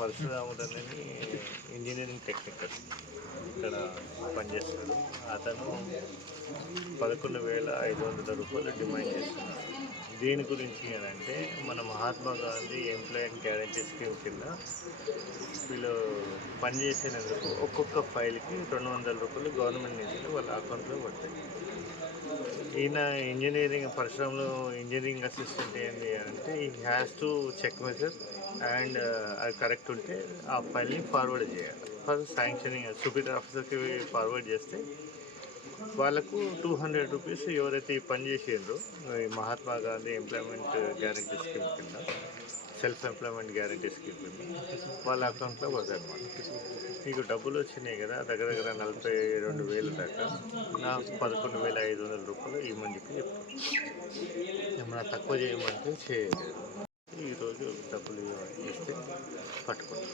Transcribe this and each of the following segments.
పరశురాముడు అనేది engineering technical ఇక్కడ పనిచేస్తాడు. అతను 11,500 రూపాయలు డిమాండ్ చేస్తున్నాడు. దీని గురించి అంటే మన Mahatma Gandhi employee guarantee scheme కింద వీళ్ళు పనిచేసినందుకు ఒక్కొక్క ఫైల్కి 200 రూపాయలు గవర్నమెంట్ నుంచి వాళ్ళ అకౌంట్లో పడతాయి. ఈయన ఇంజనీరింగ్ పరిశ్రమలో ఇంజనీరింగ్ అసిస్టెంట్ ఏంటి అంటే ఈ has to check measure and అది కరెక్ట్ ఉంటే ఆ ఫైల్ని ఫార్వర్డ్ చేయాలి. ఫస్ట్ శాంక్షనింగ్ సుపీరియర్ ఆఫీసర్కి ఫార్వర్డ్ చేస్తే వాళ్ళకు 200 రూపీస్ ఎవరైతే ఈ పని చేసిండ్రో ఈ Mahatma Gandhi employment guarantee scheme కింద సెల్ఫ్ ఎంప్లాయ్మెంట్ గ్యారంటీ స్కీమ్ కింద వాళ్ళ అకౌంట్లో పడతాయి అన్నమాట. మీకు డబ్బులు వచ్చినాయి కదా, దగ్గర 42,000 దాకా నాకు 11,500 రూపాయలు ఇవ్వమని చెప్పి చెప్తాను. ఏమన్నా తక్కువ చేయమంటే చేయలేదు. ఈరోజు డబ్బులు ఇస్తే పట్టుకుంటాం.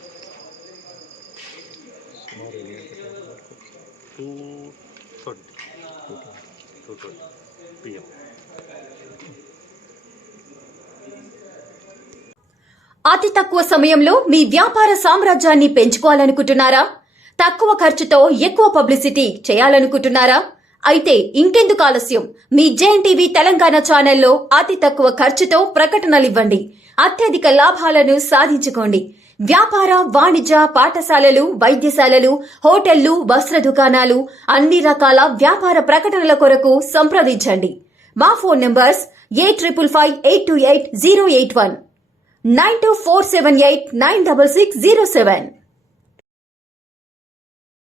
2:20 PM. అతి తక్కువ సమయంలో మీ వ్యాపార సామ్రాజ్యాన్ని పెంచుకోవాలనుకుంటున్నారా? తక్కువ ఖర్చుతో ఎక్కువ పబ్లిసిటీ చేయాలనుకుంటున్నారా? అయితే ఇంకెందుకు ఆలస్యం? మీ జేఎన్టీవీ తెలంగాణ ఛానల్లో అతి తక్కువ ఖర్చుతో ప్రకటనలివ్వండి. అత్యధిక లాభాలను సాధించుకోండి. వ్యాపార, వాణిజ్య, పాఠశాలలు, వైద్యశాలలు, హోటళ్లు, వస్త్ర దుకాణాలు, అన్ని రకాల వ్యాపార ప్రకటనల కొరకు సంప్రదించండి. మా ఫోన్ నంబర్స్ 8558280881 9247896607.